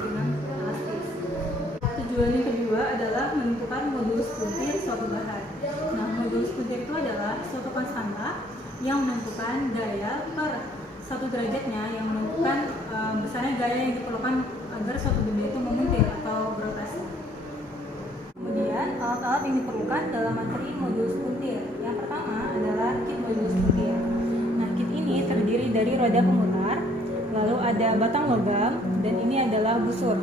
disebut dengan elastis. Tujuan yang kedua adalah menentukan modulus puntir suatu bahan. Nah, modulus puntir itu adalah suatu konstanta yang menentukan gaya per 1 derajatnya, yang menentukan besarnya gaya yang diperlukan agar suatu benda itu memuntir atau berotasi. Kemudian alat-alat yang diperlukan dalam materi modulus puntir. Yang pertama adalah kit modulus puntir. Nah, kit ini terdiri dari roda pemutar, lalu ada batang logam, dan ini adalah busur.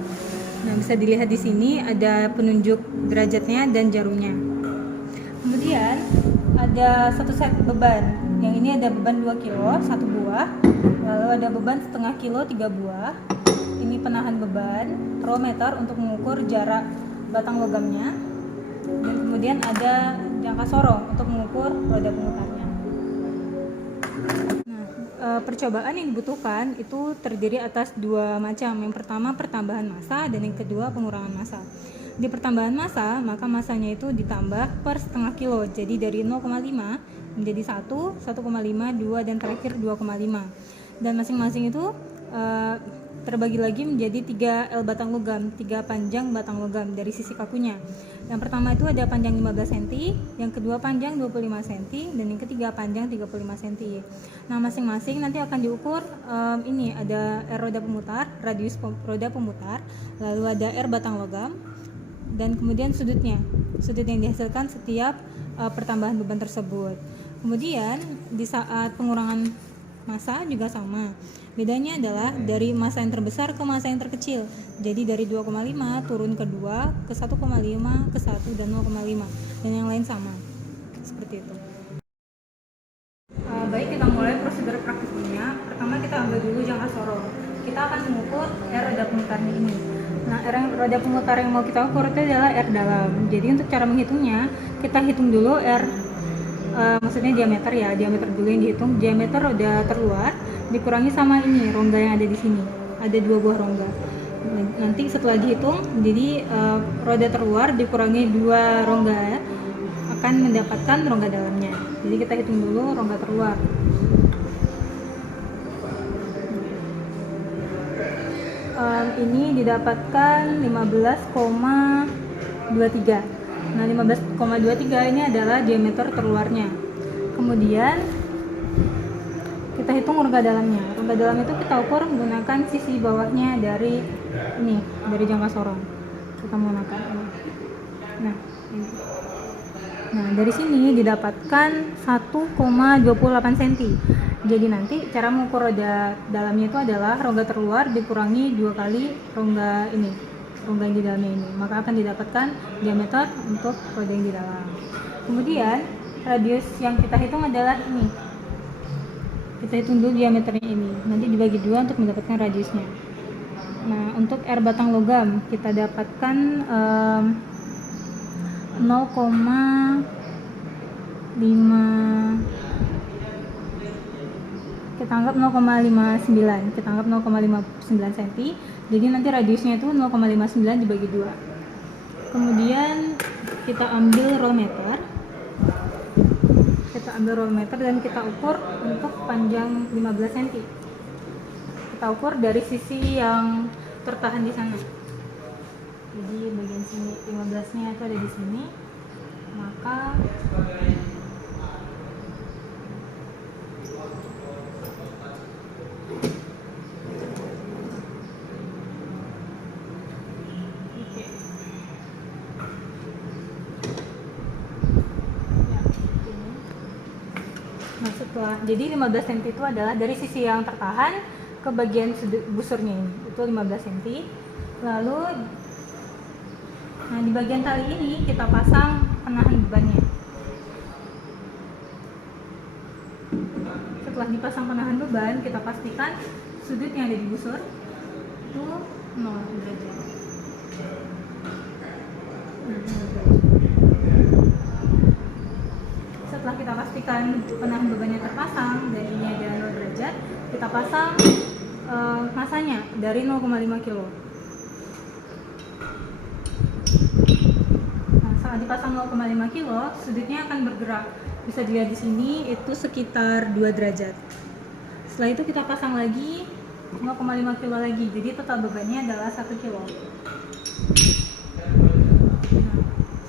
Nah, bisa dilihat di sini ada penunjuk derajatnya dan jarumnya. Kemudian ada satu set beban. Yang ini ada beban 2 kilo 1 buah, lalu ada beban setengah kilo 3 buah. Ini penahan beban, trometer untuk mengukur jarak batang logamnya, dan kemudian ada jangka sorong untuk mengukur roda pemutarnya. Nah, percobaan yang dibutuhkan itu terdiri atas 2 macam. Yang pertama pertambahan massa dan yang kedua pengurangan massa. Di pertambahan massa, maka massanya itu ditambah per setengah kilo, jadi dari 0,5 menjadi 1, 1,5, 2, dan terakhir 2,5. Dan masing-masing itu terbagi lagi menjadi 3 L batang logam, 3 panjang batang logam dari sisi kakunya. Yang pertama itu ada panjang 15 cm, yang kedua panjang 25 cm, dan yang ketiga panjang 35 cm. Nah, masing-masing nanti akan diukur, ini ada R roda pemutar, radius roda pemutar, lalu ada R batang logam, dan kemudian sudut yang dihasilkan setiap pertambahan beban tersebut. Kemudian di saat pengurangan massa juga sama. Bedanya adalah dari massa yang terbesar ke massa yang terkecil. Jadi dari 2,5 turun ke 2, ke 1,5, ke 1, dan 0,5. Dan yang lain sama. Seperti itu. Baik, kita mulai prosedur praktiknya. Pertama kita ambil dulu jangka sorong. Kita akan mengukur R roda pemutarnya ini. Nah, R roda pemutar yang mau kita ukur itu adalah R dalam. Jadi untuk cara menghitungnya, kita hitung dulu R, maksudnya diameter ya, diameter dulu yang dihitung. Diameter roda terluar dikurangi sama ini rongga yang ada di sini, ada 2 buah rongga. Nanti setelah dihitung, jadi roda terluar dikurangi 2 rongga akan mendapatkan rongga dalamnya. Jadi kita hitung dulu rongga terluar. Ini didapatkan 15,23. Nah, 15,23 ini adalah diameter terluarnya. Kemudian kita hitung rongga dalamnya. Rongga dalam itu kita ukur menggunakan sisi bawahnya dari ini, dari jangka sorong. Kita menggunakan ini. Nah, ini. Nah, dari sini didapatkan 1,28 cm. Jadi nanti cara mengukur roda dalamnya itu adalah rongga terluar dikurangi 2 kali rongga ini, rongga yang di dalamnya ini. Maka akan didapatkan diameter untuk roda yang di dalam. Kemudian radius yang kita hitung adalah ini. Kita hitung dulu diameternya ini. Nanti dibagi 2 untuk mendapatkan radiusnya. Nah, untuk R batang logam kita dapatkan 0,5, kita anggap 0,59, kita anggap 0,59 cm. Jadi nanti radiusnya itu 0,59 dibagi 2. Kemudian kita ambil rollmeter. Kita ambil rollmeter dan kita ukur untuk panjang 15 cm. Kita ukur dari sisi yang tertahan di sana. Jadi bagian sini 15-nya itu ada di sini. Maka jadi 15 cm itu adalah dari sisi yang tertahan ke bagian sudut busurnya ini, itu 15 cm. Lalu di bagian tali ini kita pasang penahan bebannya. Setelah dipasang penahan beban, kita pastikan sudut yang ada di busur itu 0 derajat. Setelah kita pastikan penahan bebannya terpasang dan ini ada 0 derajat, kita pasang masanya dari 0,5 kg. Nah, saat dipasang 0,5 kg, sudutnya akan bergerak. Bisa dilihat di sini itu sekitar 2 derajat. Setelah itu kita pasang lagi 0,5 kilo lagi, jadi total bebannya adalah 1 kilo. Nah,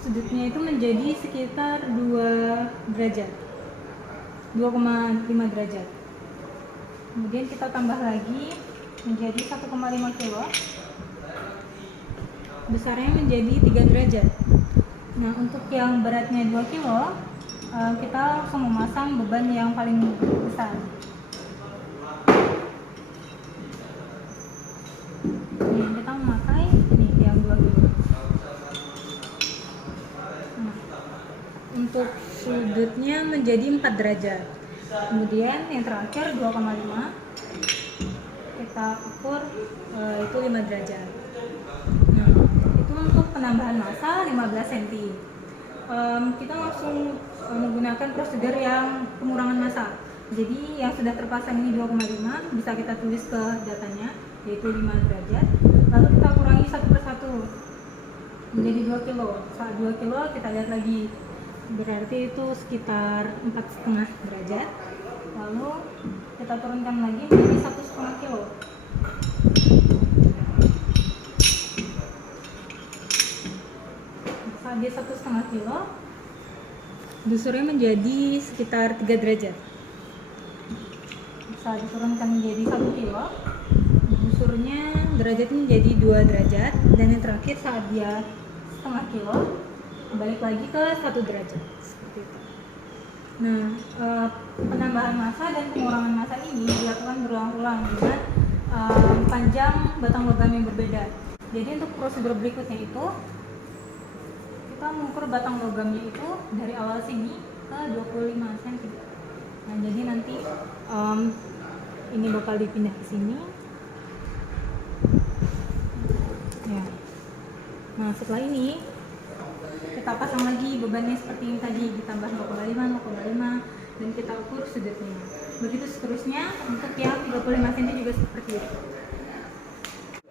sudutnya itu menjadi sekitar 2 derajat, 2,5 derajat. Kemudian kita tambah lagi menjadi 1,5 kilo, besarnya menjadi 3 derajat. Nah, untuk yang beratnya 2 kilo, kita langsung memasang beban yang paling besar. Ini kita memakai ini yang 2 kilo. Nah, untuk sudutnya menjadi 4 derajat. Kemudian yang terakhir 2,5 kita ukur itu 5 derajat. Nah, itu untuk penambahan massa 15 cm. Kita langsung menggunakan prosedur yang pengurangan massa. Jadi yang sudah terpasang ini 2,5 bisa kita tulis ke datanya, yaitu 5 derajat. Lalu kita kurangi satu persatu menjadi 2 kilo. Saat 2 kilo kita lihat lagi, berarti itu sekitar 4,5 derajat. Lalu kita turunkan lagi menjadi 1,5 kilo. Saat dia 1,5 kilo, gusurnya menjadi sekitar 3 derajat. Saat diturunkan menjadi 1 kilo, gusurnya derajatnya menjadi 2 derajat. Dan yang terakhir saat dia setengah kilo, balik lagi ke 1 derajat. Seperti itu. Nah, penambahan massa dan pengurangan massa ini dilakukan berulang-ulang dengan panjang batang logam yang berbeda. Jadi untuk prosedur berikutnya itu kita mengukur batang logamnya itu dari awal sini ke 25 cm. Nah, jadi nanti ini bakal dipindah ke sini. Ya. Nah, setelah ini kita pasang lagi bebannya seperti ini tadi, ditambah 0,5 dan kita ukur sudutnya. Begitu seterusnya untuk yang 35 cm juga seperti itu.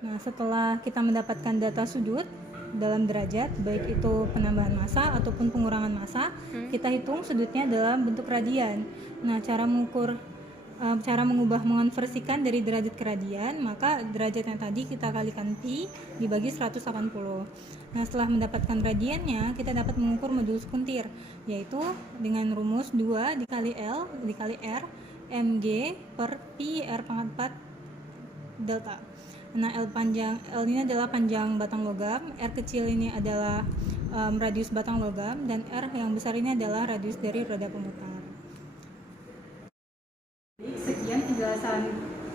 Nah, setelah kita mendapatkan data sudut dalam derajat, baik itu penambahan massa ataupun pengurangan massa, kita hitung sudutnya dalam bentuk radian. Nah, cara mengonversikan dari derajat ke radian, maka derajatnya tadi kita kalikan pi dibagi 180. Nah, setelah mendapatkan radiannya, kita dapat mengukur modulus kuntir, yaitu dengan rumus 2 dikali L dikali R mg per pi R pangkat 4 delta. Nah, L ini adalah panjang batang logam, R kecil ini adalah radius batang logam, dan R yang besar ini adalah radius dari roda pemutar. Sekian penjelasan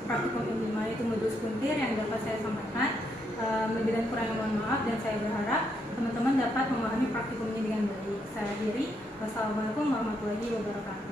praktikum minimal itu modulus kuntir yang dapat saya sampaikan. Lebih dan kurangnya mohon maaf, dan saya berharap teman-teman dapat memahami praktikumnya dengan baik. Saya akhiri. Wassalamualaikum warahmatullahi wabarakatuh.